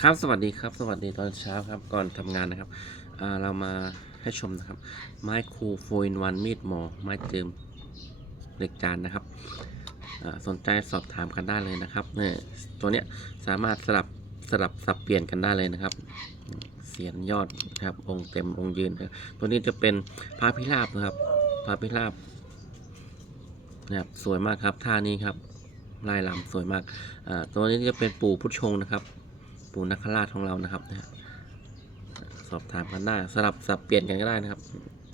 ครับสวัสดีครับ สวัสดีตอนเช้าครับก่อนทำงานนะครับเรามาให้ชมนะครับ ไม้คูโฟนวันมีดหมอ ไม้เจิมเหล็กจานนะครับสนใจสอบถามกันได้เลยนะครับเนี่ยตัวเนี้ยสามารถสลับสลับสับเปลี่ยนกันได้เลยนะครับ เสียนยอดนะครับ องค์เต็มองค์ยืนนะตัวนี้จะเป็นพระพิราบนะครับพระพิราบนะครับสวยมากครับท่านี้ครับลายลำสวยมากตัวนี้จะเป็นปู่พุทธชงนะครับ ปู่นักขราชของเรานะครับนะสอบถามกันได้สลับสับเปลี่ยนกันก็ได้นะครับ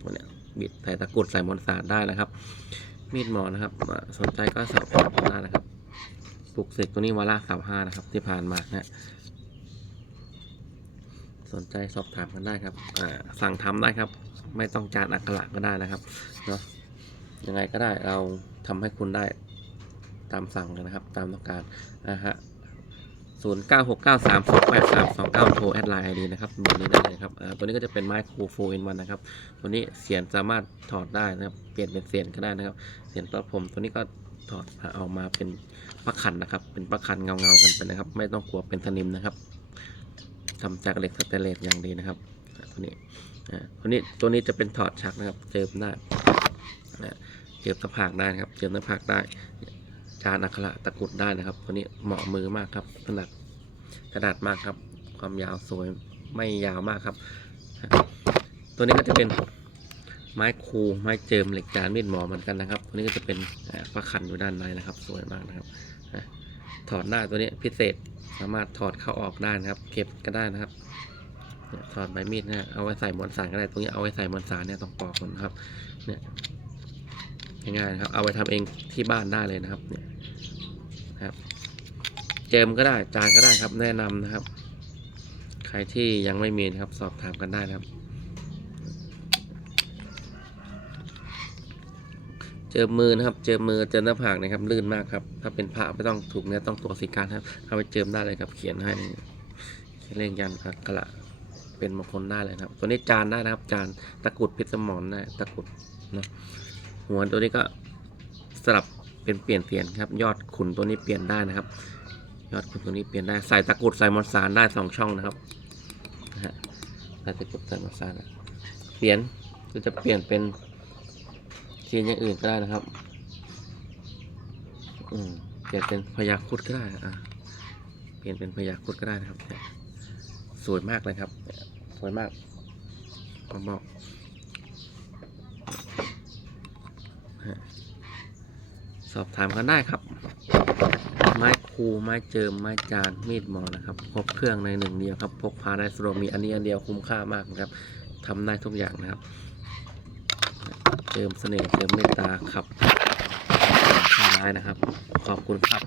วันนี้บิดใส่ตะกรุดใส่มนต์ศาสตร์ได้นะครับ มีดหมอนะครับสนใจก็สอบถามกันได้นะครับปลุกเสกตัวนี้วาระสามห้านะครับ ที่ผ่านมานะสนใจสอบถามกันได้ครับสั่งทำได้ครับ ไม่ต้องจานอักขระก็ได้นะครับเนาะยังไงก็ได้เราทำให้คุณได้ตามสั่งเลยนะครับ ตามต้องการนะฮะ ศูนย์เก้าหกเก้าสามสองแปดสามสองเก้าโทรแอดไลน์ไอดีนะครับเบอร์นี้ได้เลยครับตัวนี้ก็จะเป็นไม้คูโฟอินวันนะครับ ตัวนี้เสียนสามารถถอดได้นะครับ เปลี่ยนเป็นเสียนก็ได้นะครับ เสียนประผมตัวนี้ก็ถอดเอามาเป็นปลักขันนะครับ เป็นปลักขันเงาเงากันไปนะครับ ไม่ต้องกลัวเป็นสนิมนะครับทำจากเหล็กสเตนเลสอย่างดีนะครับ ตัวนี้ตัวนี้ตัวนี้จะเป็นถอดชักนะครับ เจิมได้เจิมหน้าผากได้นะครับ เจิมหน้าผากได้ จานอักขระตะกุดได้นะครับ ตัวนี้เหมาะมือมากครับขนาดกระดาษมากครับ ความยาวสวยไม่ยาวมากครับ ตัวนี้ก็จะเป็นไม้คูไม้เจิมเหล็กจานมีดหมอเหมือนกันนะครับ ตัวนี้ก็จะเป็นอ่าประคันอยู่ด้านในนะครับ สวยมากนะครับถอดได้ตัวนี้พิเศษสามารถถอดเข้าออกได้นะครับ เก็บก็ได้นะครับถอดใบมีดเนี่ยเอาไว้ใส่มวลสารก็ได้ตรงนี้เอาไว้ใส่มวลสารเนี่ยต้องปอกก่อนนะครับเนี่ยง่ายๆนะครับ เอาไปทำเองที่บ้านได้เลยนะครับเนี่ย นะครับ เจิมก็ได้จานก็ได้ครับ แนะนำนะครับ ใครที่ยังไม่มีนะครับ สอบถามกันได้นะครับ เจอมือนะครับ เจอมือเจอหน้าผากนะครับ ลื่นมากครับ ถ้าเป็นพระไม่ต้องถูกเนื้อต้องตัวสีการครับเอาไปเจิมได้เลยครับ เขียนให้เล่นยันอักระเป็นมงคลได้เลยครับ ตัวนี้จานได้นะครับ จานตะกุดพิษสมรได้ตะกุดนะหัวตัวนี้ก็สลับ เป็นเปลี่ยนเปลี่ยนครับ ยอดขุนตัวนี้เปลี่ยนได้นะครับ ยอดขุนตัวนี้เปลี่ยนได้ใส่ตะกรุดใส่มอนสารได้สองช่องนะครับนะฮะใส่ตะกรุดใส่มอนสารเปลี่ยนก็จะเปลี่ยนเป็นเทียนอย่างอื่นก็ได้นะครับ อืมเปลี่ยนเป็นพญาคุดก็ได้อะเปลี่ยนเป็นพญาคุดก็ได้นะครับ สวยมากเลยครับ สวยมากผมบอก สอบถามกันได้ครับ ไม้คูไม้เจิมไม้จานมีดหมอนะครับครบเครื่องในหนึ่งเดียวครับพกพาได้สะดวกมีอันนี้อันเดียวคุ้มค่ามากครับทำได้ทุกอย่างนะครับ เจิมเสน่ห์เจิมเมตตาขับข้าร้ายนะครับ ขอบคุณครับ